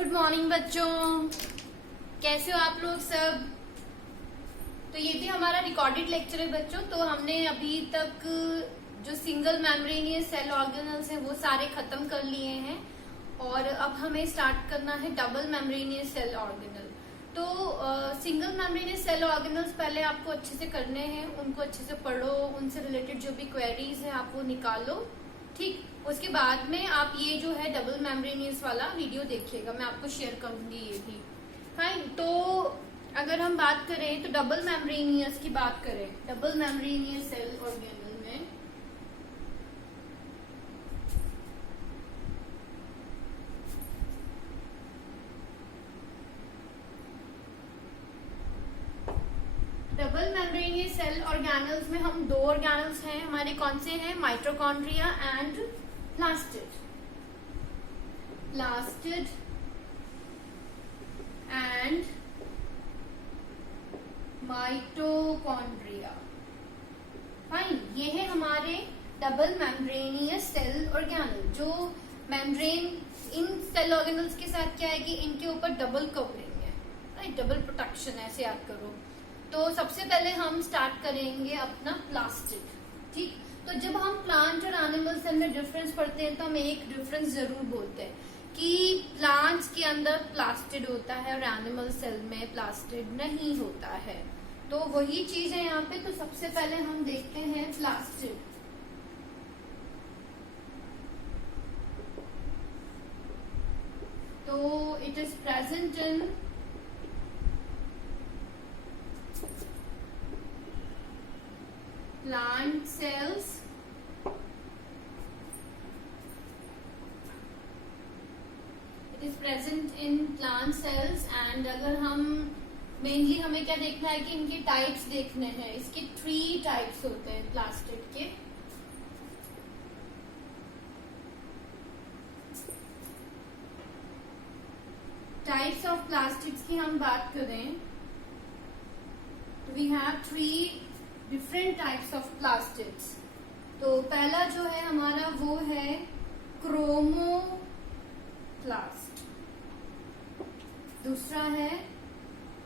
Good morning बच्चों, कैसे हो आप लोग सब। तो ये भी हमारा रिकॉर्डेड लेक्चर है बच्चों। तो हमने अभी तक जो सिंगल मेम्ब्रेनियस सेल ऑर्गेनल्स हैं वो सारे खत्म कर लिए हैं और अब हमें स्टार्ट करना है डबल मेम्ब्रेनियस सेल ऑर्गेनल। तो सिंगल मेम्ब्रेनियस सेल ऑर्गेनल्स पहले आपको अच्छे से करने हैं, उनको अच्छे से पढ़ो, उनसे रिलेटेड जो भी क्वेरीज है आप वो निकालो, ठीक। उसके बाद में आप ये जो है डबल मेम्ब्रेनियस वाला वीडियो देखिएगा, मैं आपको शेयर करूंगी ये भी, फाइन। तो अगर हम बात करें तो डबल मेम्ब्रेनियस की बात करें, डबल मेम्ब्रेनियस सेल ऑर्गेनल में डबल मेम्ब्रेनियस सेल ऑर्गेनल्स में हम दो ऑर्गेनल्स हैं हमारे, कौन से हैं, mitochondria and plastid. Plastid and mitochondria, fine. ये है हमारे डबल मेम्ब्रेनियस सेल ऑर्गेनल। जो मेम्ब्रेन इन सेल ऑर्गेनल्स के साथ क्या है कि इनके ऊपर डबल कवरिंग है, राइट, डबल प्रोटेक्शन, ऐसे याद करो। तो सबसे पहले हम स्टार्ट करेंगे अपना प्लास्टिड, ठीक। तो जब हम प्लांट और एनिमल सेल में डिफरेंस पढ़ते हैं तो हम एक डिफरेंस जरूर बोलते हैं कि प्लांट्स के अंदर प्लास्टिड होता है और एनिमल सेल में प्लास्टिड नहीं होता है। तो वही चीज है यहाँ पे। तो सबसे पहले हम देखते हैं प्लास्टिड। तो it is present in plant cells it is present in plant cells and अगर हम मेनली हमें क्या देखना है कि इनके टाइप्स देखने हैं। इसके 3 टाइप्स होते हैं प्लास्टिड के। टाइप्स ऑफ प्लास्टिड्स की हम बात करें तो we have 3 different types of plastids. तो पहला जो है हमारा वो है क्रोमोप्लास्ट, दूसरा है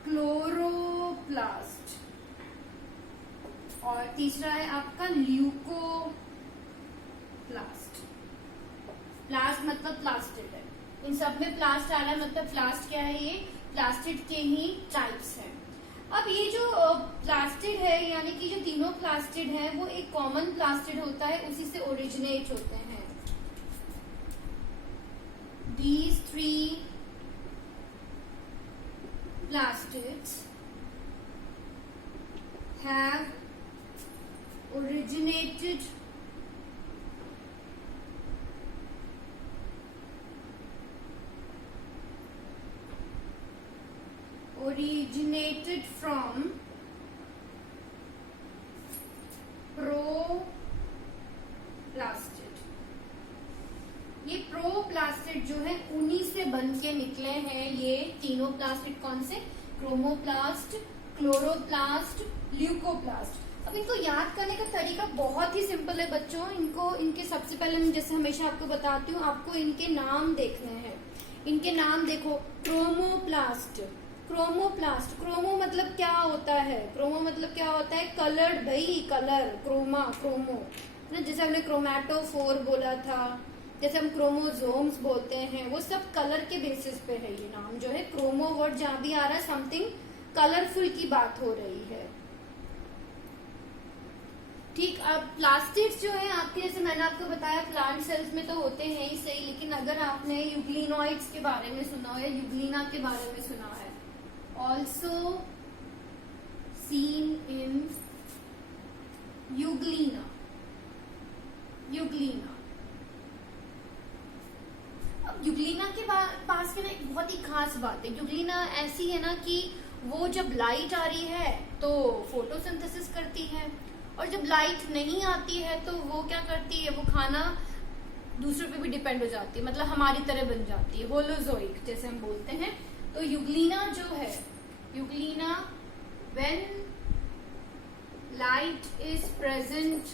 क्लोरोप्लास्ट और तीसरा है आपका ल्यूकोप्लास्ट। प्लास्ट मतलब प्लास्टिड है, इन सब में प्लास्ट आ रहा है, मतलब प्लास्ट क्या है, ये प्लास्टिड के ही टाइप्स हैं। अब ये जो प्लास्टिड है यानी कि जो तीनों प्लास्टिड है वो एक कॉमन प्लास्टिड होता है, उसी से ओरिजिनेट होते हैं। These 3 plastids have originated from proplastid. ये प्रोप्लास्टिड जो है उन्हीं से बन के निकले हैं ये तीनों प्लास्टिड। कौन से, क्रोमोप्लास्ट, क्लोरोप्लास्ट, ल्यूकोप्लास्ट। अब इनको याद करने का तरीका बहुत ही सिंपल है बच्चों। इनके सबसे पहले मैं जैसे हमेशा आपको बताती हूँ, आपको इनके नाम देखने हैं। इनके नाम देखो, क्रोमोप्लास्ट, क्रोमोप्लास्ट, क्रोमो मतलब क्या होता है, क्रोमो मतलब क्या होता है, कलर्ड, भाई कलर, क्रोमा, क्रोमो ना, जैसे हमने क्रोमैटोफोर बोला था, जैसे हम क्रोमोसोम्स बोलते हैं, वो सब कलर के बेसिस पे है। ये नाम जो है क्रोमो वर्ड जहां भी आ रहा है समथिंग कलरफुल की बात हो रही है, ठीक। अब प्लास्टिड्स जो है आपके, जैसे मैंने आपको बताया प्लांट सेल्स में तो होते हैं ही सही, लेकिन अगर आपने यूग्लिनोइड्स के बारे में सुना हो या यूग्लिना के बारे में सुना है, also seen in Euglena, Euglena. अब यूग्लिना के पास के ना एक बहुत ही खास बात है। यूग्लिना ऐसी है ना कि वो जब लाइट आ रही है तो फोटोसिंथेसिस करती है, और जब लाइट नहीं आती है तो वो क्या करती है, वो खाना दूसरों पे भी डिपेंड हो जाती है, मतलब हमारी तरह बन जाती है, होलोजोइक जैसे हम बोलते हैं। तो यूग्लिना जो है, Euglena when light is present,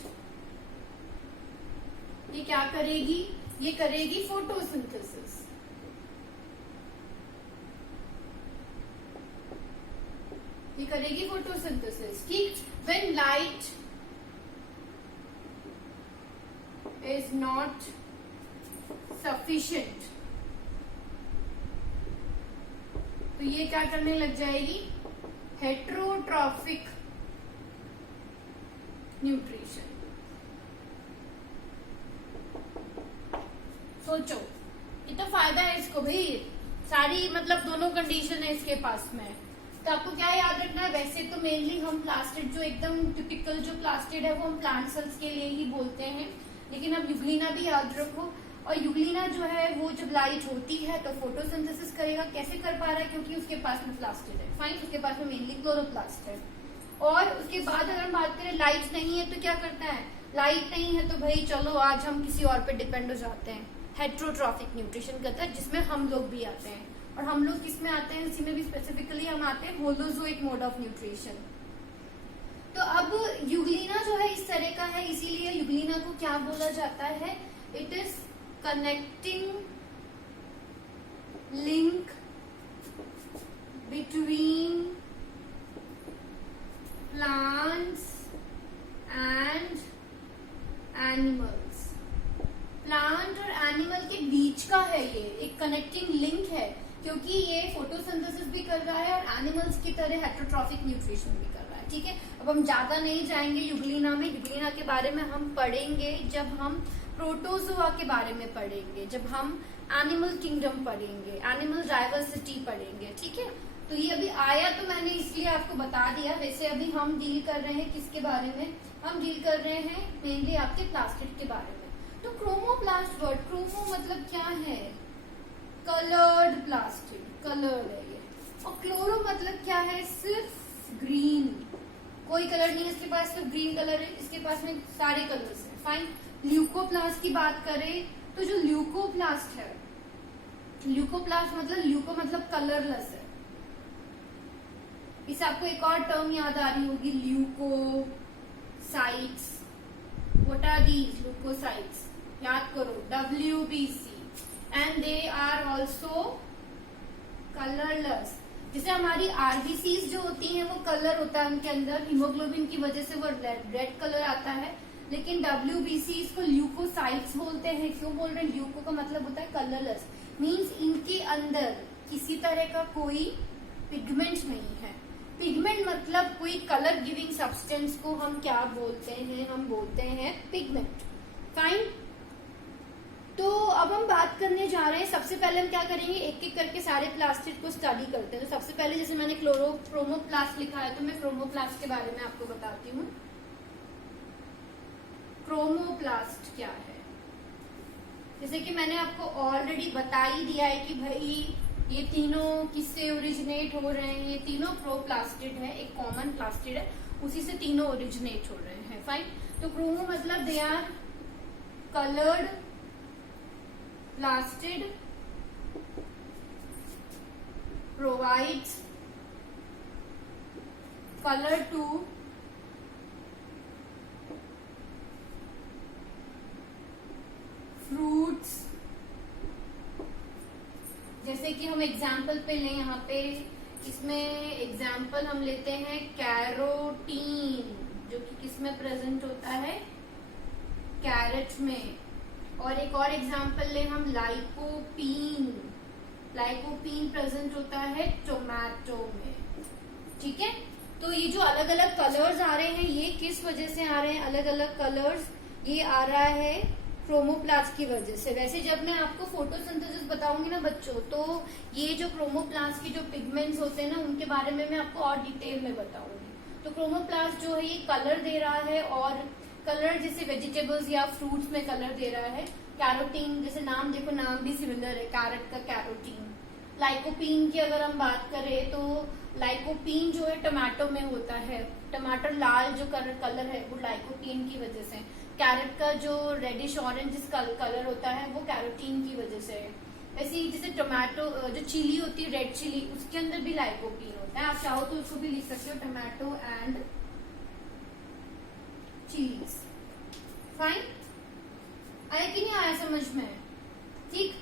ये क्या करेगी, ये करेगी फोटोसिंथेसिस। ये करेगी फोटोसिंथेसिस, ठीक। When light is not sufficient तो ये क्या करने लग जाएगी, हेट्रोट्रॉफिक न्यूट्रिशन। सोचो कितना फायदा है इसको भाई, सारी मतलब दोनों कंडीशन है इसके पास में। तो आपको क्या याद रखना है, वैसे तो मेनली हम प्लास्टिड जो एकदम टिपिकल जो प्लास्टिड है वो हम प्लांट सेल्स के लिए ही बोलते हैं, लेकिन अब यूग्लिना भी याद रखो। और यूग्लिना जो है वो जब लाइट होती है तो फोटोसिंथेसिस करेगा, कैसे कर पा रहा है, क्योंकि उसके पास में प्लास्टिड है, फाइन, उसके पास में मेनली क्लोरोप्लास्ट है। और उसके बाद अगर हम बात करें लाइट नहीं है तो क्या करता है, लाइट नहीं है तो भाई चलो आज हम किसी और पे डिपेंड हो जाते हैं, हेट्रोट्रॉफिक न्यूट्रिशन करता है, जिसमें हम लोग भी आते हैं। और हम लोग किस में आते हैं, इसी में भी स्पेसिफिकली हम आते हैं होलोजोइक मोड ऑफ न्यूट्रिशन। तो अब यूग्लिना जो है इस तरह का है, इसीलिए यूग्लिना को क्या बोला जाता है, it is connecting link between plants and animals. Plant और एनिमल के बीच का है ये एक कनेक्टिंग लिंक है, क्योंकि ये फोटोसिंथेसिस भी कर रहा है और एनिमल्स की तरह हेट्रोट्रॉफिक न्यूट्रिशन भी कर रहा है, ठीक है। अब हम ज्यादा नहीं जाएंगे यूग्लिना में, यूग्लिना के बारे में हम पढ़ेंगे जब हम प्रोटोजोआ के बारे में पढ़ेंगे, जब हम एनिमल किंगडम पढ़ेंगे, एनिमल डाइवर्सिटी पढ़ेंगे, ठीक है। तो ये अभी आया तो मैंने इसलिए आपको बता दिया। वैसे अभी हम डील कर रहे हैं किसके बारे में, हम डील कर रहे हैं मेनली आपके प्लास्टिड के बारे में। तो क्रोमोप्लास्ट वर्ड, क्रोमो मतलब क्या है, कलर्ड प्लास्टिड, कलर्ड है ये। और क्लोरो मतलब क्या है, सिर्फ ग्रीन, कोई कलर नहीं है इसके पास, सिर्फ ग्रीन कलर है, इसके पास में सारे कलर्स हैं, फाइन। ल्यूकोप्लास्ट की बात करें तो जो ल्यूकोप्लास्ट है, ल्यूकोप्लास्ट मतलब ल्यूको मतलब कलरलेस है। इसे आपको एक और टर्म याद आ रही होगी, leucocytes. What are these leucocytes, याद करो, WBC, and they are also colourless. जैसे हमारी आरबीसीज जो होती हैं वो कलर होता है उनके अंदर, हीमोग्लोबिन की वजह से वो रेड कलर आता है, लेकिन WBC इसको ल्यूकोसाइट्स बोलते हैं। क्यों बोल रहे हैं, ल्यूको का मतलब होता है कलरलेस, मीन्स इनके अंदर किसी तरह का कोई पिगमेंट नहीं है। पिगमेंट मतलब कोई कलर गिविंग सब्सटेंस को हम क्या बोलते हैं, हम बोलते हैं पिगमेंट, फाइन। तो अब हम बात करने जा रहे हैं, सबसे पहले हम क्या करेंगे, एक एक करके सारे प्लास्टिड को स्टडी करते हैं। तो सबसे पहले जैसे मैंने क्रोमोप्लास्ट लिखा है तो मैं क्रोमोप्लास्ट के बारे में आपको बताती हूँ। क्रोमोप्लास्ट क्या है, जैसे कि मैंने आपको ऑलरेडी बता ही दिया है कि भाई ये तीनों किससे ओरिजिनेट हो रहे हैं, ये तीनों प्रोप्लास्टिड है, एक कॉमन प्लास्टिड है, उसी से तीनों ओरिजिनेट हो रहे हैं, फाइन। तो क्रोमो मतलब they are coloured plastid provides color to fruits। जैसे कि हम एग्जाम्पल पे लें, यहाँ पे इसमें एग्जाम्पल हम लेते हैं कैरोटीन, जो कि किसमें प्रेजेंट होता है, कैरेट में। और एक और एग्जाम्पल लें हम लाइकोपीन, लाइकोपीन प्रेजेंट होता है टोमेटो में, ठीक है। तो ये जो अलग अलग कलर्स आ रहे हैं ये किस वजह से आ रहे हैं, अलग अलग कलर्स ये आ रहा है क्रोमोप्लास्ट की वजह से। वैसे जब मैं आपको फोटोसिंथेसिस बताऊंगी ना बच्चों, तो ये जो क्रोमोप्लास्ट की जो पिगमेंट्स होते हैं ना उनके बारे में मैं आपको और डिटेल में बताऊंगी। तो क्रोमोप्लास्ट जो है ये कलर दे रहा है, और कलर जैसे वेजिटेबल्स या फ्रूट्स में कलर दे रहा है। कैरोटीन, जैसे नाम देखो, नाम भी सिमिलर है, कैरेट का कैरोटीन। लाइकोपीन की अगर हम बात करें तो लाइकोपीन जो है टमाटो में होता है, टमाटर लाल जो कलर है वो लाइकोपीन की वजह से। कैरेट का जो रेडिश ऑरेंज कलर होता है वो कैरोटीन की वजह से है। ऐसे ही जैसे टमाटो जो चिली होती है, रेड चिली, उसके अंदर भी लाइकोपीन होता है। आप चाहो तो उसको भी लिख सकते हो, टमाटो एंड चिलीज, फाइन। आया कि नहीं आया समझ में, ठीक,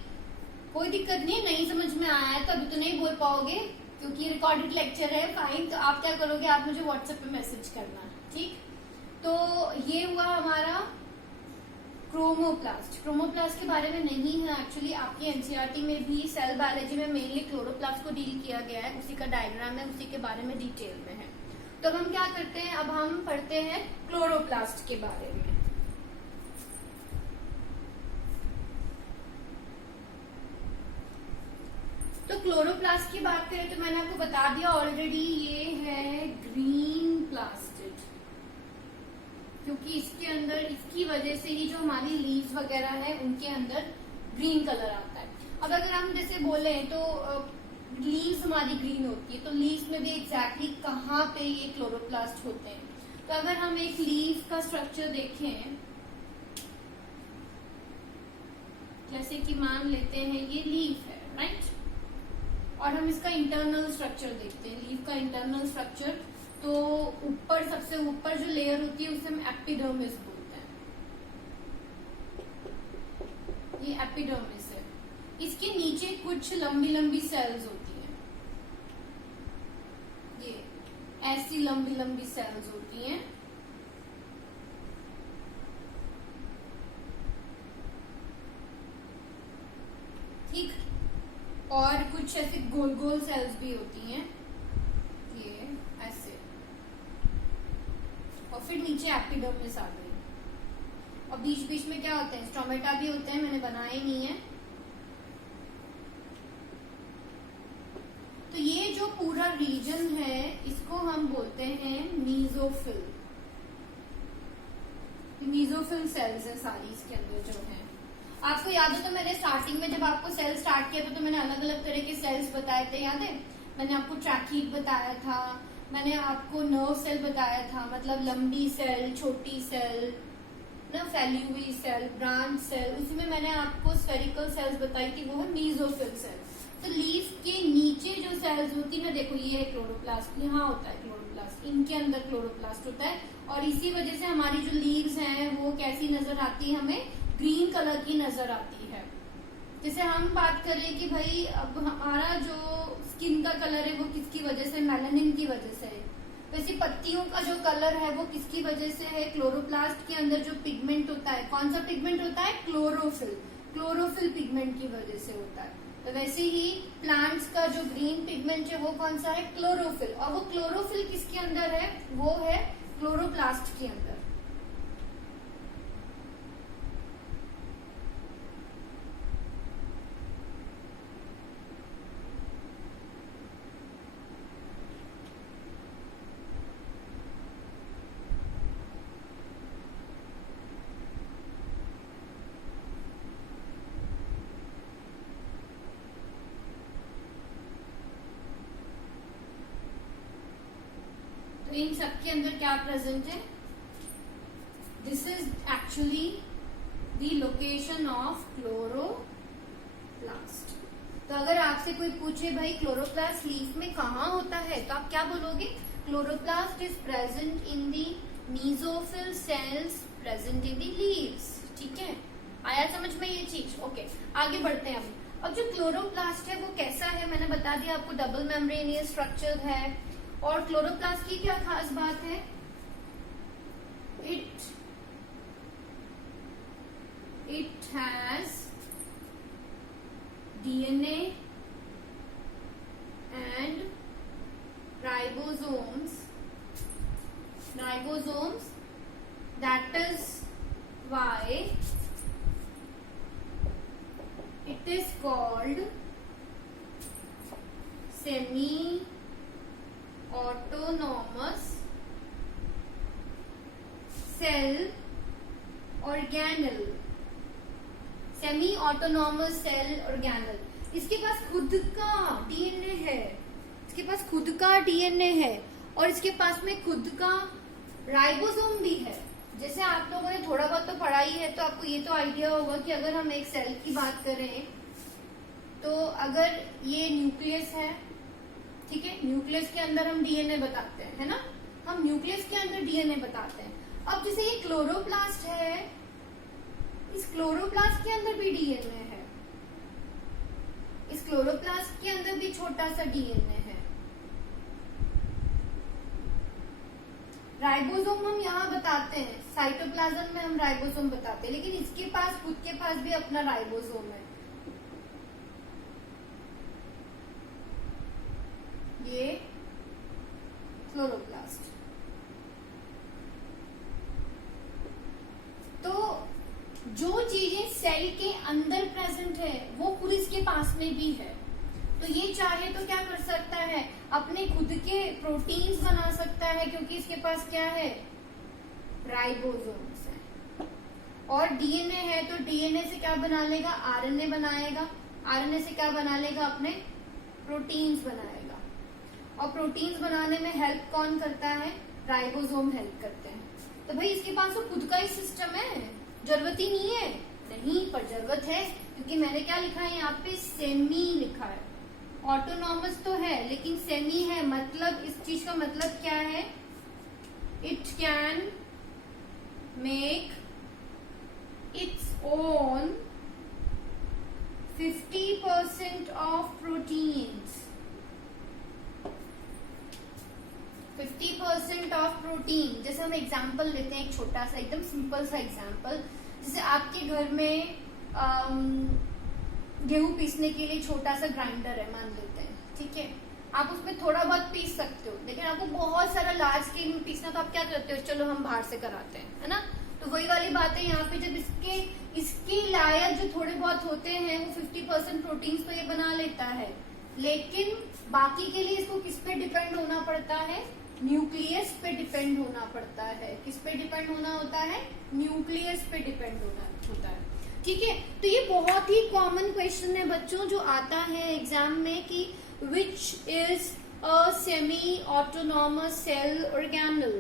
कोई दिक्कत नहीं, नहीं समझ में आया तो अभी तो नहीं बोल पाओगे, क्योंकि रिकॉर्डेड लेक्चर है, फाइन। तो आप क्या करोगे, आप मुझे व्हाट्सएप पे मैसेज करना, ठीक। तो ये हुआ हमारा क्रोमोप्लास्ट। क्रोमोप्लास्ट के बारे में नहीं है एक्चुअली, आपकी एनसीईआरटी में भी सेल बायोलॉजी में मेनली क्लोरोप्लास्ट को डील किया गया है, उसी का डायग्राम है, उसी के बारे में डिटेल में है। तो अब हम क्या करते हैं, अब हम पढ़ते हैं क्लोरोप्लास्ट के बारे में। तो क्लोरोप्लास्ट की बात करें तो मैंने आपको बता दिया ऑलरेडी, ये है ग्रीन प्लास्टिड, क्योंकि इसके अंदर, इसकी वजह से ही जो हमारी लीव्स वगैरह है उनके अंदर ग्रीन कलर आता है। अब अगर हम जैसे बोले तो लीव्स हमारी ग्रीन होती है, तो लीव्स में भी एग्जैक्टली कहाँ पे ये क्लोरोप्लास्ट होते हैं। तो अगर हम एक लीव का स्ट्रक्चर देखें, जैसे कि मान लेते हैं ये लीफ है, राइट, और हम इसका इंटरनल स्ट्रक्चर देखते हैं, लीफ का इंटरनल स्ट्रक्चर। तो ऊपर, सबसे ऊपर जो लेयर होती है उसे हम एपिडर्मिस बोलते हैं, ये एपिडर्मिस है। इसके नीचे कुछ लंबी लंबी सेल्स होती हैं, ये ऐसी लंबी लंबी सेल्स होती हैं। ठीक, और कुछ ऐसे गोल गोल सेल्स भी होती हैं, ये ऐसे, और फिर नीचे एपिडर्मिस आ गई। और बीच बीच में क्या होते हैं, स्टोमेटा भी होते हैं, मैंने बनाए नहीं है। तो ये जो पूरा रीजन है इसको हम बोलते हैं मीजोफिल। मीजोफिल सेल्स है सारी इसके अंदर जो है। आपको याद हो तो मैंने स्टार्टिंग में जब आपको सेल स्टार्ट किया था तो मैंने अलग अलग तरह के सेल्स बताए थे, याद है? मैंने आपको ट्रैकीट बताया था, मैंने आपको नर्व सेल बताया था, मतलब लंबी सेल, छोटी सेल ना, फैली हुई सेल, ब्रांच सेल। उसमें मैंने आपको स्फेरिकल सेल्स बताई थी, वो है मीजोफिल सेल। तो लीफ के नीचे जो सेल्स होती है ना, देखो ये है क्लोरोप्लास्ट, यहाँ होता है क्लोरोप्लास्ट, इनके अंदर क्लोरोप्लास्ट होता है। और इसी वजह से हमारी जो लीव्स हैं वो कैसी नजर आती है, हमें ग्रीन कलर की नजर आती है। जैसे हम बात करें कि भाई अब हमारा जो स्किन का कलर है वो किसकी वजह से, मेलानिन की वजह से है। वैसे पत्तियों का जो कलर है वो किसकी वजह से है, क्लोरोप्लास्ट के अंदर जो पिगमेंट होता है, कौन सा पिगमेंट होता है, क्लोरोफिल, क्लोरोफिल पिगमेंट की वजह से होता है। तो वैसे ही प्लांट्स का जो ग्रीन पिगमेंट है वो कौन सा है, क्लोरोफिल। और वो क्लोरोफिल किसके अंदर है, वो है क्लोरोप्लास्ट के अंदर। तो इन सब के अंदर क्या प्रेजेंट है, this is actually the location of chloroplast. तो अगर आपसे कोई पूछे भाई क्लोरोप्लास्ट लीफ में कहाँ होता है, तो आप क्या बोलोगे, chloroplast is present in the mesophyll cells present in the leaves. ठीक है, आया समझ में ये चीज? ओके, आगे बढ़ते हैं। अब जो क्लोरोप्लास्ट है वो कैसा है, मैंने बता दिया आपको, डबल मेम्ब्रेनियस स्ट्रक्चर है। और क्लोरोप्लास्ट की क्या खास बात है, it has DNA and ribosomes, that is why it is called semi-autonomous cell organelle। Semi autonomous cell organelle, इसके पास खुद का डीएनए है, इसके पास खुद का डीएनए है, और इसके पास में खुद का राइबोसोम भी है। जैसे आप लोगों ने थोड़ा बहुत तो पढ़ा ही है, तो आपको ये तो आइडिया होगा कि अगर हम एक सेल की बात करें तो अगर ये न्यूक्लियस है, ठीक है, न्यूक्लियस के अंदर हम डीएनए बताते हैं, है ना, हम न्यूक्लियस के अंदर डीएनए बताते हैं। अब जैसे ये क्लोरोप्लास्ट है, इस क्लोरोप्लास्ट के अंदर भी डीएनए है, इस क्लोरोप्लास्ट के अंदर भी छोटा सा डीएनए है। राइबोसोम हम यहाँ बताते हैं, साइटोप्लाज्म में हम राइबोसोम बताते हैं, लेकिन इसके पास खुद के पास भी अपना राइबोसोम है। ये क्लोरोप्लास्ट। तो जो चीजें सेल के अंदर प्रेजेंट है वो पूरी इसके पास में भी है। तो ये चाहे तो क्या कर सकता है, अपने खुद के प्रोटीन्स बना सकता है, क्योंकि इसके पास क्या है, राइबोसोम्स है। और डीएनए है तो डीएनए से क्या बना लेगा, आरएनए बनाएगा। आरएनए से क्या बना लेगा, अपने प्रोटीन्स बनाएगा। और प्रोटीन्स बनाने में हेल्प कौन करता है, राइबोसोम हेल्प करते हैं। तो भाई इसके पास तो खुद का ही सिस्टम है, जरूरत ही नहीं है, नहीं पर जरूरत है, क्योंकि मैंने क्या लिखा है यहाँ पे, सेमी लिखा है। ऑटोनॉमस तो है लेकिन सेमी है, मतलब इस चीज का मतलब क्या है, it can make its own 50% of proteins. 50% of protein. जैसे हम एग्जाम्पल लेते हैं, एक छोटा सा एकदम सिंपल सा एग्जाम्पल, जैसे आपके घर में गेहूं पीसने के लिए छोटा सा ग्राइंडर है मान लेते हैं, ठीक है, आप उसमें थोड़ा बहुत पीस सकते हो, लेकिन आपको बहुत सारा लार्ज स्केल में पीसना, तो आप क्या करते हो, चलो हम बाहर से कराते हैं, है ना। तो वही वाली बात है यहाँ पे, जब इसके लायक जो थोड़े बहुत होते हैं वो 50% प्रोटीन तो ये बना लेता है, लेकिन बाकी के लिए इसको किस पे डिपेंड होना पड़ता है, न्यूक्लियस पे डिपेंड होना पड़ता है। किस पे डिपेंड होना होता है, न्यूक्लियस पे डिपेंड होना होता है, ठीक है। तो ये बहुत ही कॉमन क्वेश्चन है बच्चों, जो आता है एग्जाम में कि which is a semi autonomous cell organelle.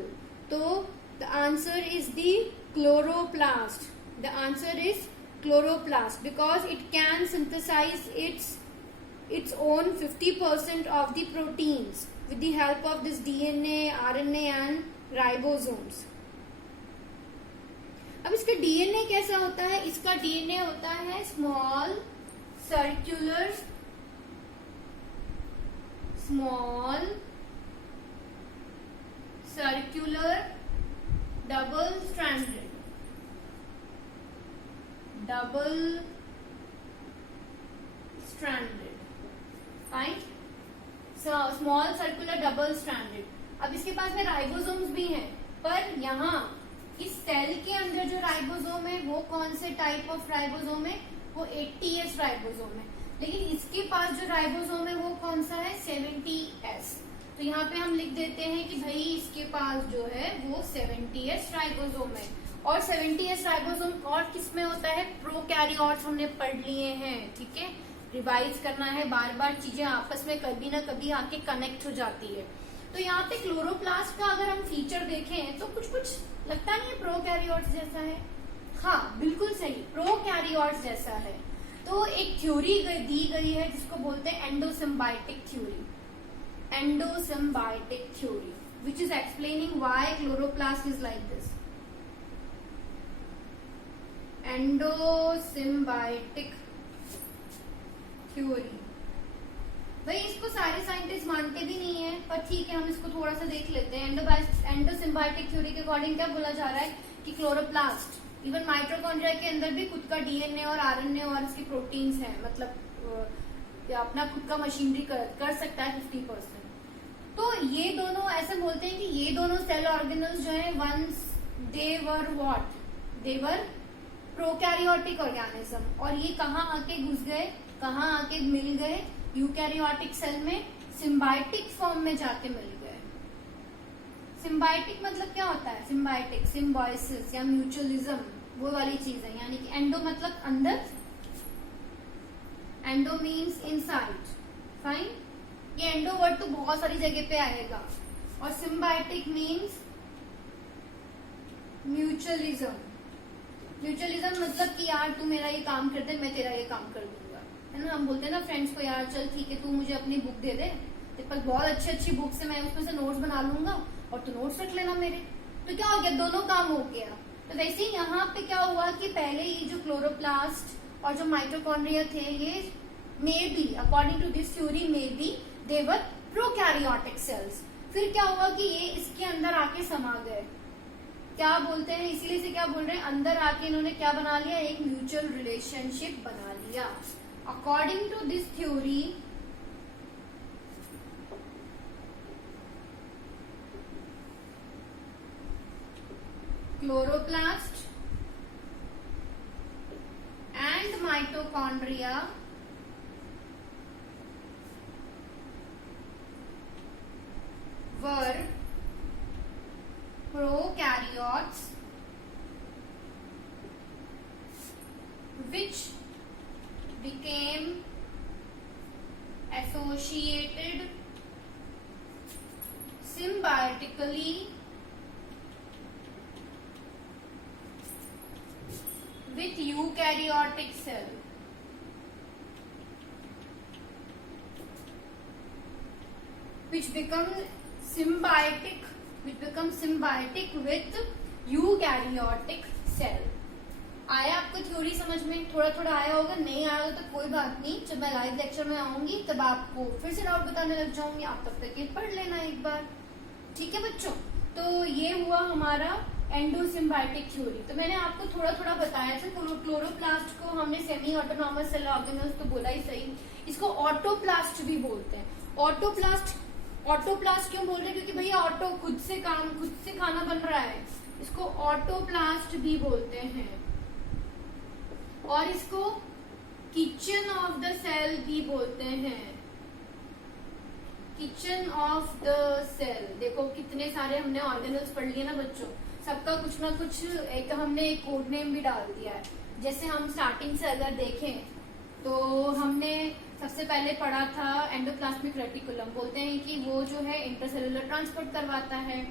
तो the answer is the chloroplast. The answer is chloroplast because it can synthesize its own 50% of the proteins with the help of this DNA, RNA and ribosomes. अब इसका DNA कैसा होता है, इसका DNA होता है small circular double stranded fine, small circular double stranded. अब इसके पास में राइबोसोम्स भी हैं, पर यहाँ इस सेल के अंदर जो राइबोसोम है वो कौन से टाइप ऑफ राइबोसोम है, वो 80S राइबोसोम है, लेकिन इसके पास जो राइबोसोम है वो कौन सा है, 70S। तो यहाँ पे हम लिख देते हैं कि भाई इसके पास जो है वो 70S राइबोसोम है। और 70S राइबोसोम और किसमें होता है, प्रोकैरियोट्स हमने पढ़ लिए हैं, ठीक है, रिवाइज करना है, बार बार चीजें आपस में कभी ना कभी आके कनेक्ट हो जाती है। तो यहाँ पे क्लोरोप्लास्ट का अगर हम फीचर देखें तो कुछ लगता नहीं है प्रोकैरियोट्स जैसा है, हाँ बिल्कुल सही, प्रोकैरियोट्स जैसा है। तो एक थ्योरी दी गई है जिसको बोलते हैं endosymbiotic theory, which is explaining why chloroplast is like this. Endosymbiotic theory, भाई इसको सारे साइंटिस्ट मानते भी नहीं है, पर ठीक है हम इसको थोड़ा सा देख लेते हैं। एंडोसिम्बायोटिक थ्योरी के अकॉर्डिंग क्या बोला जा रहा है कि क्लोरोप्लास्ट, इवन माइटोकॉन्ड्रिया के अंदर भी खुद का डीएनए और आरएनए और इसके प्रोटीन्स हैं, मतलब अपना खुद का मशीनरी कर सकता है 50%। तो ये दोनों ऐसे बोलते हैं कि ये दोनों सेल ऑर्गेनल्स जो है once they were prokaryotic organism, और ये कहाँ आके घुस गए, कहाँ आके मिल गए, यूकैरियोटिक सेल में सिम्बायोटिक फॉर्म में जाके मिल गए। सिम्बायोटिक मतलब क्या होता है, सिम्बायोटिक, सिम्बायोसिस या म्यूचुअलिज्म, वो वाली चीज है। यानी कि एंडो मतलब अंदर, एंडो मीन्स इनसाइड, फाइन। ये एंडो वर्ड तो बहुत सारी जगह पे आएगा। और सिम्बायोटिक मीन्स म्यूचुअलिज्म। म्यूचुअलिज्म मतलब कि यार तू मेरा ये काम कर दे, मैं तेरा ये काम कर दूंगा, है ना। हम बोलते हैं ना फ्रेंड्स को, यार चल ठीक है तू मुझे अपनी बुक दे दे, तेरे पास बहुत अच्छी बुक्स है, मैं उसमें से नोट्स बना लूंगा और तू नोट्स रख लेना मेरे। तो क्या हो गया, दोनों काम हो गया। तो वैसे ही यहाँ पे क्या हुआ कि पहले ये जो क्लोरोप्लास्ट और जो माइटोकॉन्ड्रिया थे, ये maybe according to this theory maybe they were prokaryotic cells. फिर क्या हुआ कि ये इसके अंदर आके समा गए, क्या बोलते हैं, इसीलिए से क्या बोल रहे हैं, अंदर आके इन्होंने क्या बना लिया, एक म्यूचुअल रिलेशनशिप बना लिया। According to this theory chloroplast and mitochondria were prokaryotes which became associated symbiotically with eukaryotic cell. Which become symbiotic with eukaryotic cell. आया आपको थ्योरी समझ में? थोड़ा थोड़ा आया होगा, नहीं आया होगा तो कोई बात नहीं, जब मैं लाइव लेक्चर में आऊंगी तब आपको फिर से डाउट बताने लग जाऊंगी, आप तब तक ये पढ़ लेना एक बार, ठीक है बच्चों। तो ये हुआ हमारा एंडोसिम्बायोटिक थ्योरी। तो मैंने आपको थोड़ा थोड़ा बताया था, क्लोरोप्लास्ट को हमने सेमी ऑटोनॉमस सेल ऑर्गेनल्स तो बोला ही सही, इसको ऑटोप्लास्ट भी बोलते हैं। ऑटोप्लास्ट क्यों बोल रहे हैं? क्योंकि भैया ऑटो खुद से खाना बन रहा है, इसको ऑटोप्लास्ट भी बोलते हैं। और इसको किचन ऑफ द सेल भी बोलते हैं, किचन ऑफ द सेल। देखो कितने सारे हमने ऑर्गेनल्स पढ़ लिए ना बच्चों, सबका कुछ ना कुछ एक हमने एक कोड नेम भी डाल दिया है। जैसे हम स्टार्टिंग से अगर देखें तो हमने सबसे पहले पढ़ा था एंडोप्लाज्मिक रेटिकुलम, बोलते हैं कि वो जो है इंट्रासेलुलर ट्रांसपोर्ट करवाता है।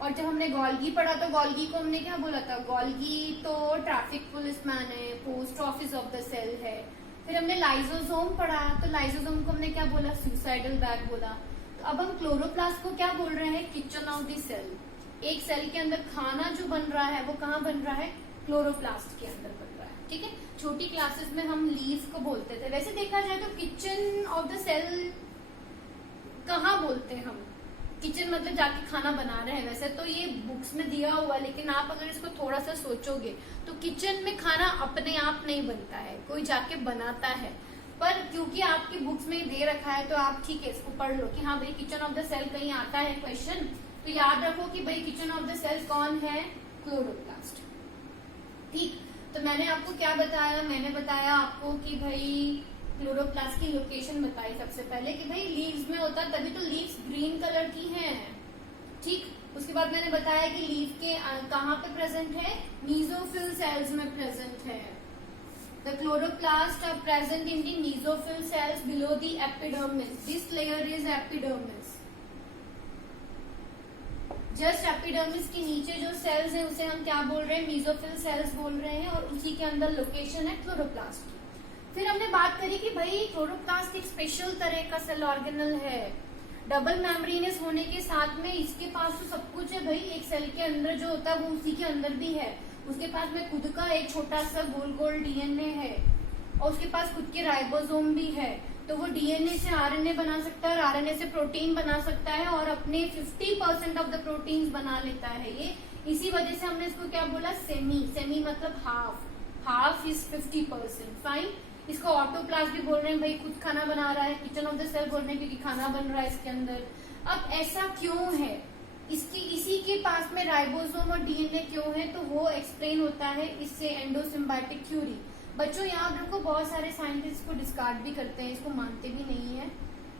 और जब हमने गोल्गी पढ़ा तो गोल्गी को हमने क्या बोला था, गोल्गी तो ट्रैफिक पुलिसमैन है, post office of the cell है। फिर हमने लाइजोसोम पढ़ा तो लाइजोसोम को हमने क्या बोला, सुसाइडल बैग बोला। तो अब हम क्लोरोप्लास्ट को क्या बोल रहे हैं, किचन ऑफ द सेल। एक सेल के अंदर खाना जो बन रहा है वो कहाँ बन रहा है, क्लोरोप्लास्ट के अंदर बन रहा है, ठीक है। छोटी क्लासेस में हम लीव को बोलते थे, वैसे देखा जाए तो किचन ऑफ द सेल कहाँ बोलते हैं हम, किचन मतलब जाके खाना बना रहे हैं। वैसे तो ये बुक्स में दिया हुआ, लेकिन आप अगर इसको थोड़ा सा सोचोगे तो किचन में खाना अपने आप नहीं बनता है, कोई जाके बनाता है। पर क्योंकि आपकी बुक्स में दे रखा है तो आप ठीक है इसको पढ़ लो कि हाँ भाई किचन ऑफ द सेल कहीं आता है क्वेश्चन, तो याद रखो कि भाई किचन ऑफ द सेल कौन है, क्लोरोप्लास्ट, ठीक। तो मैंने आपको क्या बताया, मैंने बताया आपको कि भाई क्लोरोप्लास्ट की लोकेशन बताई सबसे पहले कि भाई लीव्स में होता है, तभी तो लीव्स ग्रीन कलर की हैं, ठीक। उसके बाद मैंने बताया कि लीव के कहाँ पे प्रेजेंट है, मीजोफिल सेल्स में प्रेजेंट है। The chloroplast are present in the mesophyll cells below the epidermis, this layer is epidermis. Just epidermis के नीचे जो सेल्स हैं उसे हम क्या बोल रहे हैं, मीजोफिल सेल्स बोल रहे हैं, और उसी के अंदर लोकेशन है क्लोरोप्लास्ट की। फिर हमने बात करी कि भाई क्लोरोप्लास्ट एक स्पेशल तरह का सेल ऑर्गेनल है, डबल मेम्ब्रेनस होने के साथ में इसके पास तो सब कुछ है भाई, एक सेल के अंदर जो होता है वो उसी के अंदर भी है, उसके पास में खुद का एक छोटा सा गोल गोल डीएनए है, और उसके पास खुद के राइबोसोम भी है। तो वो डीएनए से आरएनए बना सकता है और आरएनए से प्रोटीन बना सकता है, और अपने 50% ऑफ द प्रोटीन्स बना लेता है ये। इसी वजह से हमने इसको क्या बोला, सेमी मतलब हाफ इज 50%, फाइन। इसको ऑटोप्लास्ट भी बोल रहे हैं, भाई खुद खाना बना रहा है, किचन ऑफ द सेल बोल रहे हैं क्योंकि खाना बन रहा है इसके अंदर। अब ऐसा क्यों है, इसी के पास में राइबोसोम और डीएनए क्यों है, तो वो एक्सप्लेन होता है इससे एंडोसिम्बायोटिक थ्योरी। बच्चों याद रखो, बहुत सारे साइंटिस्ट को डिस्कार्ड भी करते हैं, इसको मानते भी नहीं है,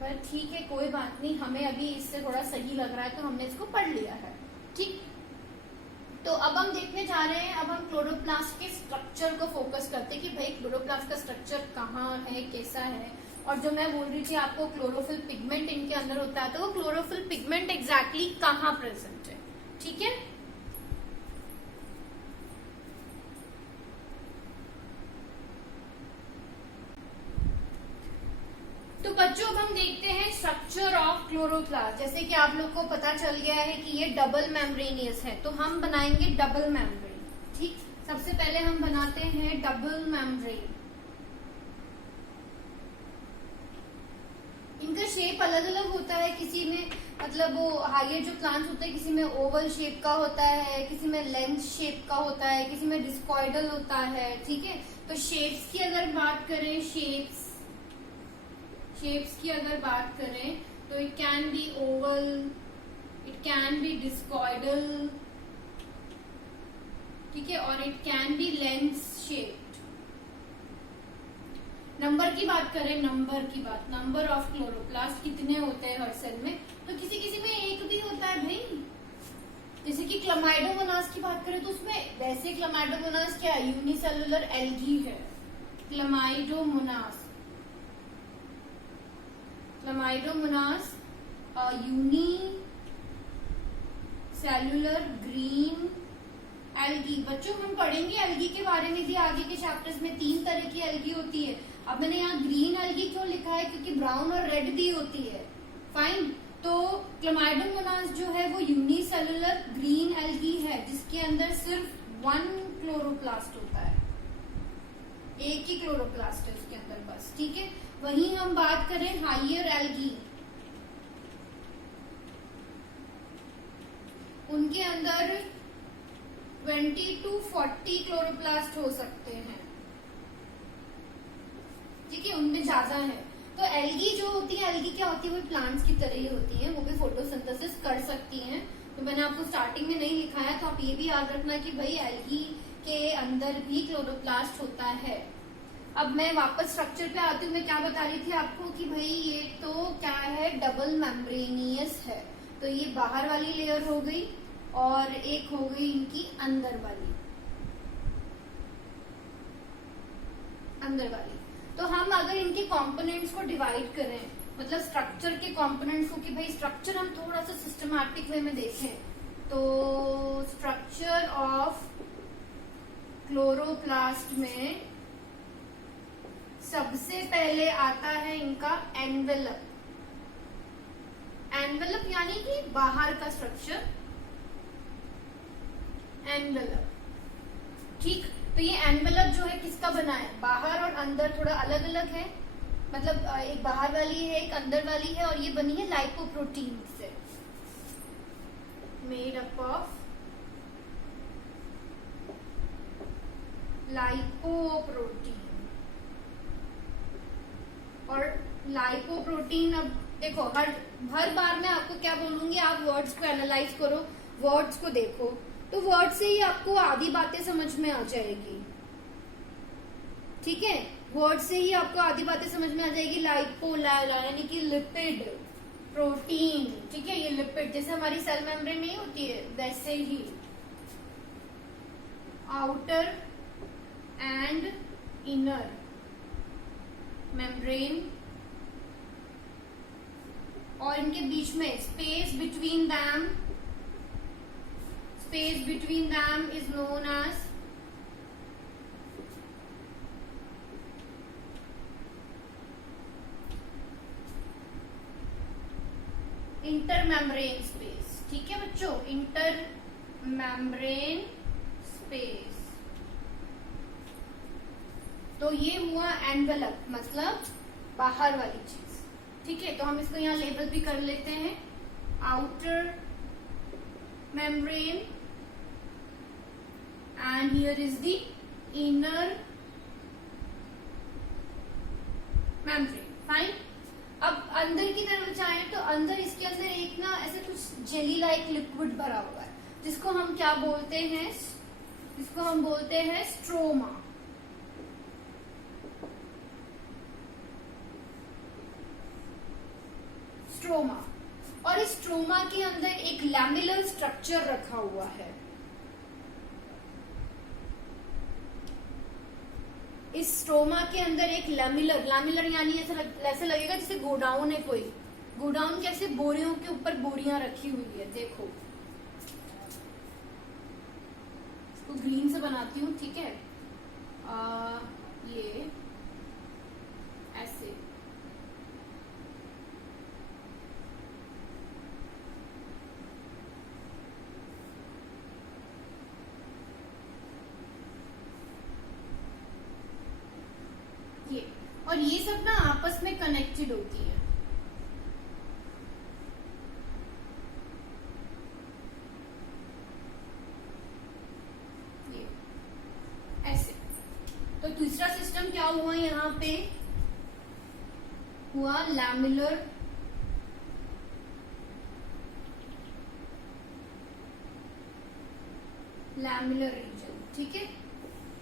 पर ठीक है कोई बात नहीं, हमें अभी इससे थोड़ा सही लग रहा है तो हमने इसको पढ़ लिया है, ठीक। तो अब हम देखने जा रहे हैं, अब हम क्लोरोप्लास्ट के स्ट्रक्चर को फोकस करते हैं कि भाई क्लोरोप्लास्ट का स्ट्रक्चर कहाँ है, कैसा है। और जो मैं बोल रही थी आपको क्लोरोफिल पिगमेंट इनके अंदर होता है, तो वो क्लोरोफिल पिगमेंट एग्जैक्टली कहाँ प्रेजेंट है, ठीक है। तो बच्चों अब हम देखते हैं स्ट्रक्चर ऑफ क्लोरोप्लास्ट। जैसे कि आप लोग को पता चल गया है कि ये डबल मेम्ब्रेनियस है, तो हम बनाएंगे डबल मेम्ब्रेन, ठीक। सबसे पहले हम बनाते हैं डबल मेम्ब्रेन। इनका शेप शेप अलग अलग होता है, किसी में मतलब वो हाइयर जो प्लांट्स होते हैं किसी में ओवल शेप का होता है, किसी में लेंथ शेप का होता है, किसी में डिस्कॉइडल होता है, ठीक है। तो शेप्स की अगर बात करें, शेप्स की अगर बात करें तो it can be oval, it can be discoidal, ठीक है, और it can be length shaped. Number की बात करें, नंबर ऑफ क्लोरोप्लास्ट कितने होते हैं हर सेल में, तो किसी किसी में एक भी होता है भाई। जैसे कि क्लमाइडोमोनास की बात करें तो उसमें वैसे क्लमाइडोमोनास क्या है, यूनिसेलुलर एल्गी है। Chlamydomonas unicellular green algae. बच्चों हम पढ़ेंगे एल्गी के बारे में भी आगे के चैप्टर्स में। 3 तरह की एल्गी होती है। अब मैंने यहाँ ग्रीन एल्गी क्यों लिखा है, क्योंकि ब्राउन और रेड भी होती है। फाइन। तो क्लमाइडोमोनास जो है वो यूनिसेलुलर ग्रीन एल्गी है, जिसके अंदर सिर्फ 1 क्लोरोप्लास्ट होता है, एक ही क्लोरोप्लास्ट है उसके अंदर बस, ठीक है। वहीं हम बात करें हाइयर एल्गी, उनके अंदर 20 to 40 क्लोरोप्लास्ट हो सकते हैं, ठीक है, उनमें ज्यादा है। तो एल्गी जो होती है, एल्गी क्या होती है, वो प्लांट्स की तरह ही होती है, वो भी फोटोसिंथेसिस कर सकती हैं। तो मैंने आपको स्टार्टिंग में नहीं लिखा है, तो आप ये भी याद रखना कि भाई एल्गी के अंदर भी क्लोरोप्लास्ट होता है। अब मैं वापस स्ट्रक्चर पे आती हूँ। मैं क्या बता रही थी आपको कि भाई ये तो क्या है, डबल मेम्ब्रेनियस है। तो ये बाहर वाली लेयर हो गई और एक हो गई इनकी अंदर वाली। तो हम अगर इनके कंपोनेंट्स को डिवाइड करें, मतलब स्ट्रक्चर के कंपोनेंट्स को, कि भाई स्ट्रक्चर हम थोड़ा सा सिस्टमैटिक वे में देखें, तो स्ट्रक्चर ऑफ क्लोरोप्लास्ट में सबसे पहले आता है इनका एनवेलप। एनवेलप यानी कि बाहर का स्ट्रक्चर, एनवेलप, ठीक। तो ये एनवेलप जो है किसका बना है, बाहर और अंदर थोड़ा अलग अलग है, मतलब एक बाहर वाली है एक अंदर वाली है, और ये बनी है लाइपोप्रोटीन से, मेड अप ऑफ लाइपोप्रोटीन। और लाइपोप्रोटीन, अब देखो हर बार मैं आपको क्या बोलूंगी, आप वर्ड्स को एनालाइज करो, वर्ड्स को देखो, तो वर्ड से ही आपको आधी बातें समझ में आ जाएगी, ठीक है। वर्ड से ही आपको आधी बातें समझ में आ जाएगी। लाइपो यानी कि लिपिड, प्रोटीन, ठीक है, ये लिपिड जैसे हमारी सेल मेम्ब्रेन नहीं होती है वैसे ही। आउटर एंड इनर मेम्ब्रेन, और इनके बीच में space between them is known as intermembrane space, ठीक है बच्चों, इंटरमेम्ब्रेन स्पेस। तो ये हुआ एनवेलप, मतलब बाहर वाली चीज, ठीक है। तो हम इसको यहाँ लेबल भी कर लेते हैं, outer membrane and here is the inner membrane. Fine. अब अंदर की तरफ जाए तो अंदर, इसके अंदर एक ना ऐसे कुछ जेली लाइक लिक्विड भरा हुआ है, जिसको हम क्या बोलते हैं, जिसको हम बोलते हैं स्ट्रोमा। स्ट्रोमा, और इस स्ट्रोमा के अंदर एक लैमिलर स्ट्रक्चर रखा हुआ है। इस स्ट्रोमा के अंदर एक लैमिलर यानी ऐसा लगेगा जैसे गोडाउन है कोई। गोडाउन कैसे, बोरियों के ऊपर बोरियां रखी हुई है, देखो इसको ग्रीन से बनाती हूँ, ठीक है। ये ऐसे, ये, और ये सब ना आपस में कनेक्टेड होती है, क्या हुआ यहाँ पे, हुआ लैमिलर रीजन। ठीक है,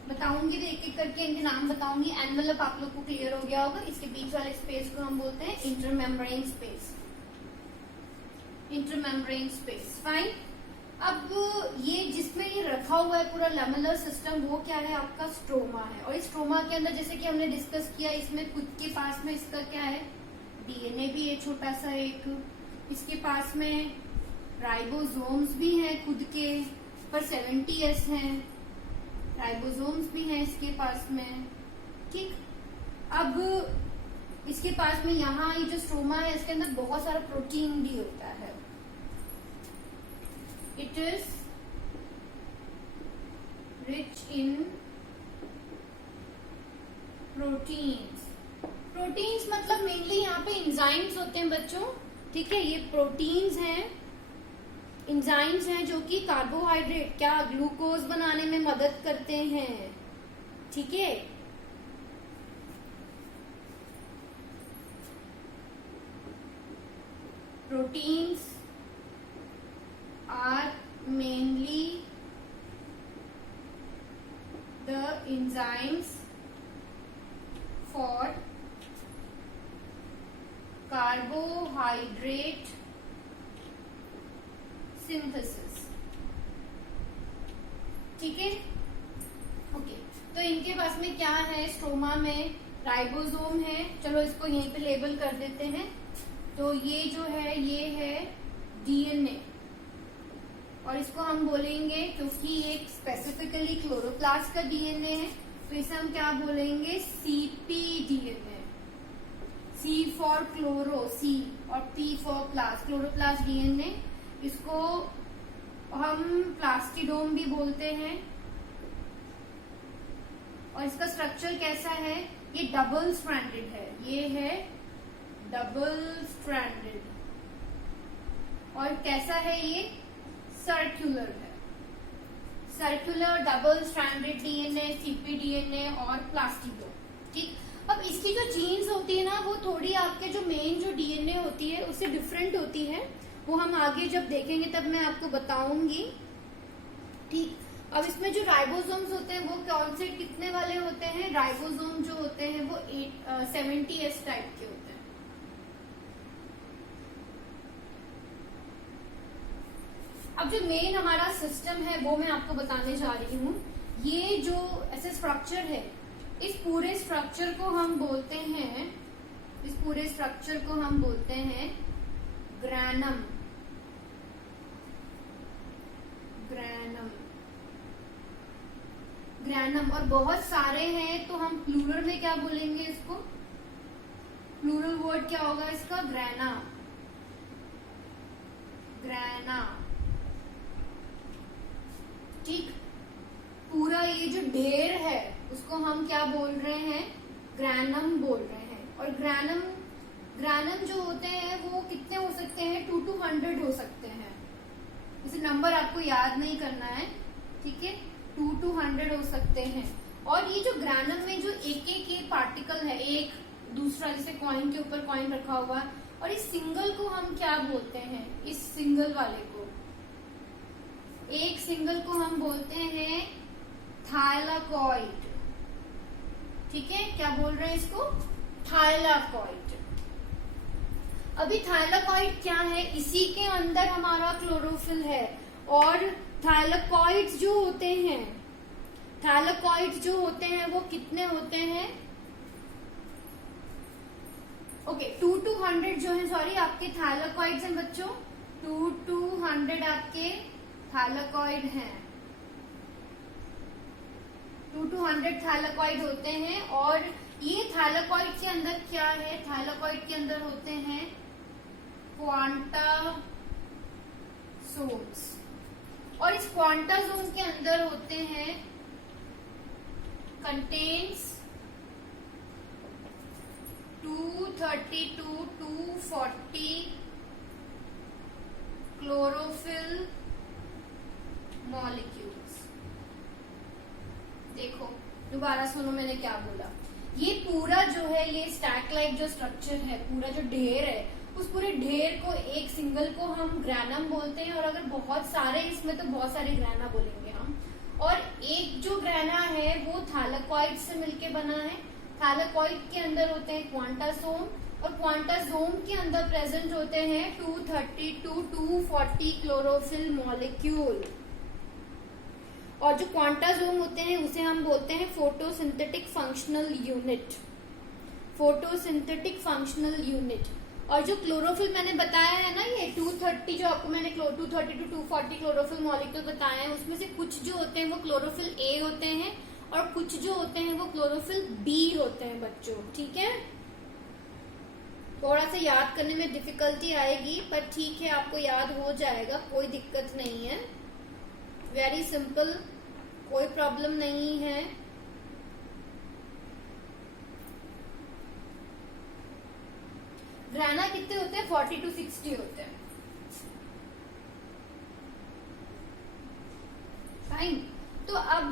बताऊंगी तो एक एक करके इनके नाम बताऊंगी। एनवेलप आप लोग को क्लियर हो गया होगा, इसके बीच वाले स्पेस को हम बोलते हैं intermembrane space, intermembrane space. Fine. अब ये जिसमें ये रखा हुआ है पूरा लैमेलर सिस्टम, वो क्या है आपका स्ट्रोमा है। और इस स्ट्रोमा के अंदर जैसे कि हमने डिस्कस किया, इसमें खुद के पास में इसका क्या है, डीएनए भी है छोटा सा एक, इसके पास में राइबोसोम्स भी हैं खुद के, पर 70S हैं, राइबोसोम्स भी हैं इसके पास में। ठीक, अब इसके पास में यहाँ ये जो स्ट्रोमा है इसके अंदर बहुत सारा प्रोटीन भी होता है। It is rich in proteins. Proteins मतलब मेनली यहाँ पे एंजाइम्स होते हैं बच्चों। ठीक है, ये प्रोटीन्स हैं, एंजाइम्स हैं जो कि कार्बोहाइड्रेट क्या ग्लूकोज बनाने में मदद करते हैं। ठीक है, proteins are mainly the enzymes for carbohydrate synthesis. ठीक है, ओके। तो इनके पास में क्या है, स्ट्रोमा में राइबोसोम है, चलो इसको यहीं पे लेबल कर देते हैं। तो ये जो है ये है डीएनए, और इसको हम बोलेंगे, क्योंकि ये स्पेसिफिकली क्लोरोप्लास्ट का डीएनए है, तो इसे हम क्या बोलेंगे, सीपीडीएनए। सी फॉर क्लोरो, सी, और पी फॉर प्लास्ट, क्लोरोप्लास्ट डीएनए। इसको हम प्लास्टिडोम भी बोलते हैं। और इसका स्ट्रक्चर कैसा है, ये डबल स्ट्रैंडेड है, ये है डबल स्ट्रैंडेड। और कैसा है ये, सर्कुलर है, सर्कुलर डबल स्ट्रैंडेड डीएनए, सीपीडीएनए और प्लास्टिडोम। ठीक, अब इसकी जो जीन्स होती है ना, वो थोड़ी आपके जो मेन जो डीएनए होती है उससे डिफरेंट होती है, वो हम आगे जब देखेंगे तब मैं आपको बताऊंगी। ठीक, अब इसमें जो राइबोसोम्स होते हैं वो कौन से कितने वाले होते हैं, राइबोसोम जो होते हैं वो 70S टाइप के होते हैं। अब जो मेन हमारा सिस्टम है वो मैं आपको बताने जा रही हूँ। ये जो ऐसे स्ट्रक्चर है, इस पूरे स्ट्रक्चर को हम बोलते हैं, इस पूरे स्ट्रक्चर को हम बोलते हैं ग्रैनम। Granum, granum. और बहुत सारे हैं तो हम प्लूरल में क्या बोलेंगे इसको, प्लूरल वर्ड क्या होगा इसका, ग्रैना, ग्रैना। ठीक, पूरा ये जो ढेर है उसको हम क्या बोल रहे हैं, ग्रैनम बोल रहे हैं। और ग्रैनम, ग्रैनम जो होते हैं वो कितने हो सकते हैं, 2 to 100 हो सकते हैं। इसे नंबर आपको याद नहीं करना है, ठीक है, 2 to 100 हो सकते हैं। और ये जो ग्रैनम में जो एक एक पार्टिकल है, एक दूसरा, जैसे कॉइन के ऊपर कॉइन रखा हुआ, और इस सिंगल को हम क्या बोलते हैं, इस सिंगल वाले को, एक सिंगल को हम बोलते हैं थाइलाकॉइड। ठीक है, क्या बोल रहे हैं इसको, थाइलाकॉइड। अभी थाइलाकॉइड क्या है, इसी के अंदर हमारा क्लोरोफिल है। और थाइलाकॉइड्स जो होते हैं, थाइलाकॉइड्स जो होते हैं वो कितने होते हैं, ओके, 2 to 100 जो है, सॉरी, आपके थाइलाकॉइड्स हैं बच्चों, 2 to 100 आपके थाइलाकॉइड हैं, 2 to 100 थाइलाकॉइड होते हैं। और ये थाइलाकॉइड के अंदर क्या है, थाइलाकॉइड के अंदर होते हैं क्वांटासोम्स। और इस क्वांटासोम के अंदर होते हैं, कंटेन्स 230 to 240 क्लोरोफिल मॉलिक्यूल्स। देखो दोबारा सुनो मैंने क्या बोला, ये पूरा जो है ये स्टैक लाइक जो स्ट्रक्चर है, पूरा जो ढेर है, उस पूरे ढेर को एक सिंगल को हम ग्रैनम बोलते हैं, और अगर बहुत सारे इसमें तो बहुत सारे ग्रैना बोलेंगे हम। और एक जो ग्रैना है वो थैलेकॉइड से मिलके बना है। थैलेकॉइड के अंदर होते हैं क्वांटासोम, और क्वांटासोम के अंदर प्रेजेंट होते हैं 230 to 240 क्लोरोफिल मॉलिक्यूल। और जो क्वांटासोम होते हैं उसे हम बोलते हैं photosynthetic functional unit. Photosynthetic functional unit. और जो क्लोरोफिल मैंने बताया है ना, ये 230 जो आपको मैंने 230 to 240 क्लोरोफिल मॉलिक्यूल बताया है, उसमें से कुछ जो होते हैं वो क्लोरोफिल ए होते हैं, और कुछ जो होते हैं वो क्लोरोफिल बी होते हैं बच्चों। ठीक है, थोड़ा सा याद करने में डिफिकल्टी आएगी, पर ठीक है आपको याद हो जाएगा, कोई दिक्कत नहीं है, वेरी सिंपल, कोई प्रॉब्लम नहीं है। ग्रैना कितने होते हैं? 40 to 60 होते हैं। फाइन। तो अब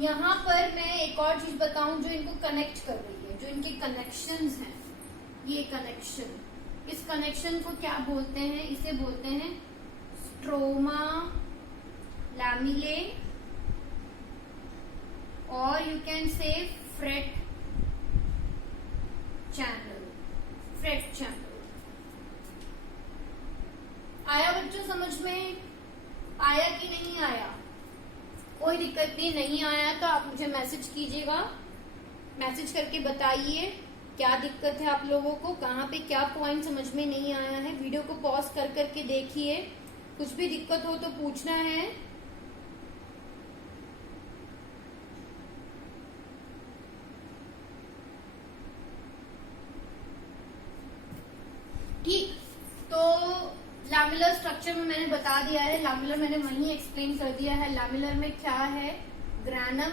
यहाँ पर मैं एक और चीज बताऊं जो इनको कनेक्ट कर रही है, जो इनके कनेक्शंस हैं। ये कनेक्शन, इस कनेक्शन को क्या बोलते हैं? इसे बोलते हैं स्ट्रोमा लैमिले, और you can say freight channel. Freight channel आया बच्चों समझ में? आया कि नहीं आया? कोई दिक्कत नहीं आया तो आप मुझे मैसेज कीजिएगा, मैसेज करके बताइए क्या दिक्कत है आप लोगों को, कहाँ पे क्या पॉइंट समझ में नहीं आया है। वीडियो को पॉज कर करके देखिए, कुछ भी दिक्कत हो तो पूछना है। ठीक, तो लैमिलर स्ट्रक्चर में मैंने बता दिया है, लैमिलर मैंने वहीं एक्सप्लेन कर दिया है। लैमिलर में क्या है? ग्रैनम,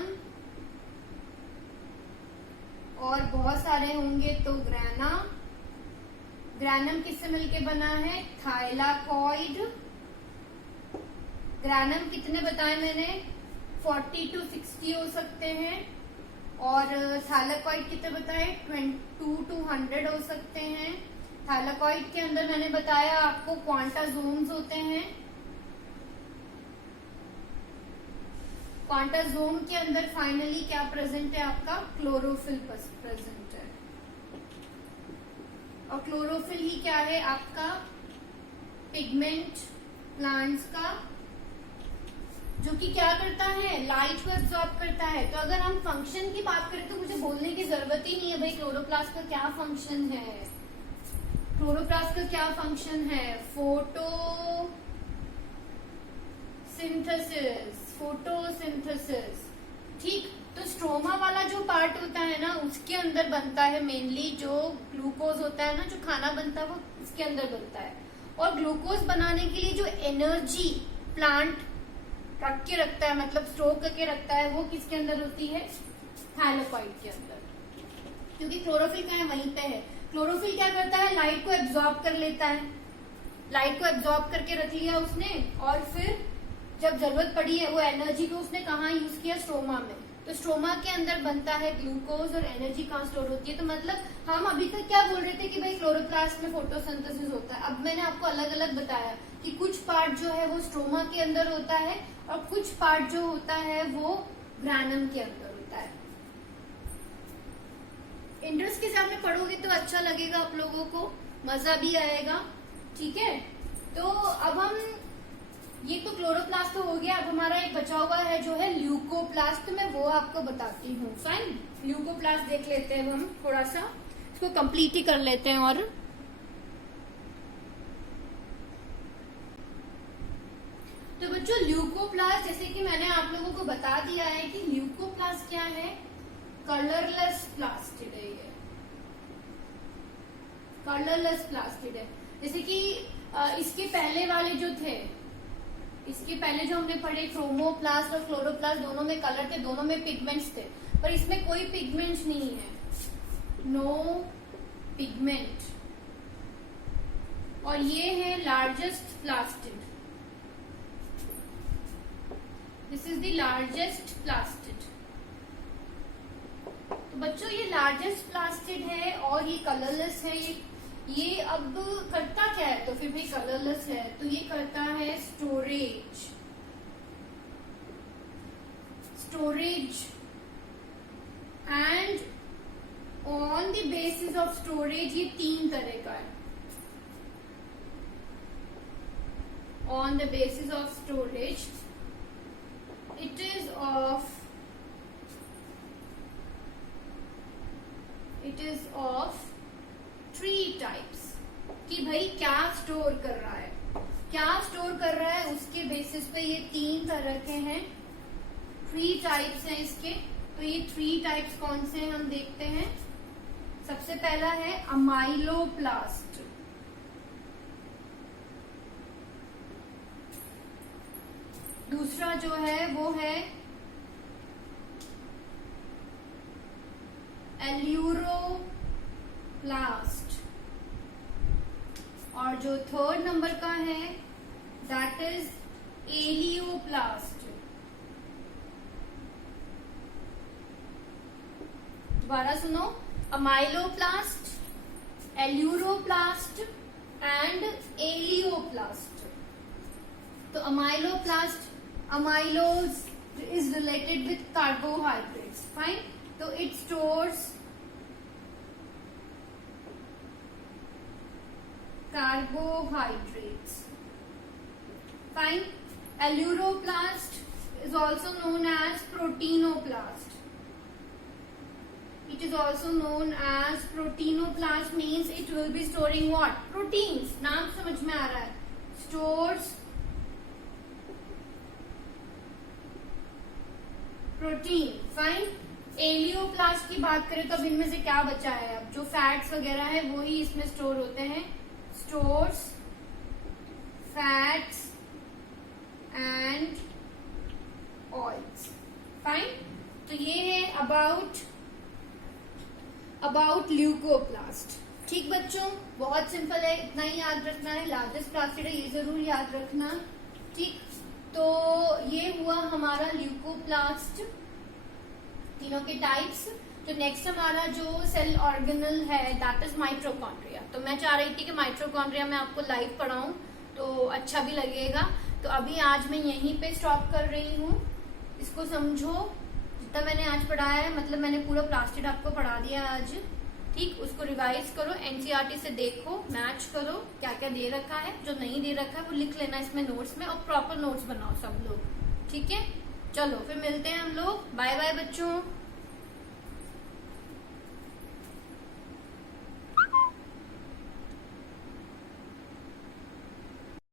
और बहुत सारे होंगे तो ग्रैना। ग्रैनम किससे मिलके बना है? थाइलाकॉइड। ग्रैनम कितने बताए मैंने? 40 to 60 हो सकते हैं, और थाइलाकॉइड कितने बताए? 22 to 100 हो सकते हैं। थैलेकॉइड के अंदर मैंने बताया आपको क्वांटासोम्स होते हैं। क्वांटासोम के अंदर फाइनली क्या प्रेजेंट है? आपका क्लोरोफिल प्रेजेंट है। और क्लोरोफिल ही क्या है? आपका पिगमेंट प्लांट्स का, जो कि क्या करता है? लाइट को एब्जॉर्ब करता है। तो अगर हम फंक्शन की बात करें तो मुझे बोलने की जरूरत ही नहीं है भाई क्लोरोप्लास्ट का क्या फंक्शन है। क्लोरोप्लास्ट का क्या फंक्शन है? फोटोसिंथेसिस। ठीक, तो स्ट्रोमा वाला जो पार्ट होता है ना, उसके अंदर बनता है मेनली जो ग्लूकोज होता है ना, जो खाना बनता है वो उसके अंदर बनता है। और ग्लूकोज बनाने के लिए जो एनर्जी प्लांट रख के रखता है, मतलब स्टोर करके रखता है, वो किसके अंदर होती है? थैलेकॉइड के अंदर, क्योंकि क्लोरोफिल का है वहीं पे है। क्लोरोफिल क्या करता है? लाइट को एब्जॉर्ब कर लेता है, लाइट को एब्जॉर्ब करके रख लिया उसने, और फिर जब जरूरत पड़ी है वो एनर्जी को उसने कहाँ यूज किया? स्ट्रोमा में। तो स्ट्रोमा के अंदर बनता है ग्लूकोज, और एनर्जी कहाँ स्टोर होती है? तो मतलब हम अभी तक क्या बोल रहे थे कि भाई क्लोरोप्लास्ट में फोटोसिंथेसिस होता है। अब मैंने आपको अलग अलग बताया कि कुछ पार्ट जो है वो स्ट्रोमा के अंदर होता है, और कुछ पार्ट जो होता है वो ग्रैनम के अंदर होता है। इंटरेस्ट के साथ में पढ़ोगे तो अच्छा लगेगा, आप लोगों को मजा भी आएगा। ठीक है, तो अब हम, ये तो क्लोरोप्लास्ट तो हो गया, अब हमारा एक बचा हुआ है जो है ल्यूकोप्लास्ट, तो मैं वो आपको बताती हूँ। फाइन, ल्यूकोप्लास्ट देख लेते हैं हम, थोड़ा सा इसको कंप्लीट ही कर लेते हैं। और तो बच्चों ल्यूकोप्लास्ट, जैसे कि मैंने आप लोगों को बता दिया है कि ल्यूकोप्लास्ट क्या है? कलरलेस प्लास्टिड है। ये कलरलेस प्लास्टिड है। जैसे कि इसके पहले वाले जो थे, इसके पहले जो हमने पढ़े क्रोमोप्लास्ट और क्लोरोप्लास्ट, दोनों में कलर थे, दोनों में पिगमेंट्स थे, पर इसमें कोई पिगमेंट नहीं है, नो पिगमेंट। और ये है largest plastid, this is the largest plastid. तो तो बच्चों ये लार्जेस्ट प्लास्टिड है और ये कलरलेस है। ये अब करता क्या है? तो फिर भी कलरलेस है तो ये करता है storage and on the basis of storage ये 3 तरह का है। On the basis of storage it is of 3 types कि भाई क्या स्टोर कर रहा है, उसके बेसिस पे ये 3 तरह के हैं। 3 टाइप्स हैं इसके। तो ये 3 टाइप्स कौन से हैं हम देखते हैं। सबसे पहला है अमाइलोप्लास्ट। दूसरा जो है वो है एल्यूरोप्लास्ट और जो 3rd नंबर का है दैट इज एलियोप्लास्ट। दोबारा सुनो, अमाइलोप्लास्ट, एल्यूरोप्लास्ट एंड एलियोप्लास्ट। तो amyloplast, amylose is related with carbohydrates, fine. So it stores carbohydrates, fine. Aleuroplast is also known as proteinoplast. It is also known as proteinoplast means it will be storing what? Proteins. नाम समझ में आ रहा है। Stores protein, fine. Elaioplast की बात करें तो अब इनमें से क्या बचा है? अब जो फैट्स वगैरह है वो ही इसमें स्टोर होते हैं। Stores fats and oils, fine. तो ये है अबाउट ल्यूकोप्लास्ट। ठीक बच्चों, बहुत सिंपल है, इतना ही याद रखना है। लार्जेस्ट प्लास्टिड है, ये जरूर याद रखना। ठीक, तो ये हुआ हमारा ल्यूकोप्लास्ट, तीनों के टाइप्स। तो नेक्स्ट हमारा जो सेल ऑर्गेनल है दैट इज माइटोकॉन्ड्रिया। तो मैं चाह रही थी कि माइटोकॉन्ड्रिया में आपको लाइव पढ़ाऊं तो अच्छा भी लगेगा। तो अभी आज मैं यहीं पे स्टॉप कर रही हूँ। इसको समझो जितना मैंने आज पढ़ाया है, मतलब मैंने पूरा प्लास्टिड आपको पढ़ा दिया आज। ठीक, उसको रिवाइज करो, एनसीईआरटी से देखो, मैच करो क्या क्या दे रखा है, जो नहीं दे रखा है वो लिख लेना इसमें नोट्स में, और प्रॉपर नोट्स बनाओ सब लोग। ठीक है, चलो फिर मिलते हैं हम लोग। बाय बाय बच्चों।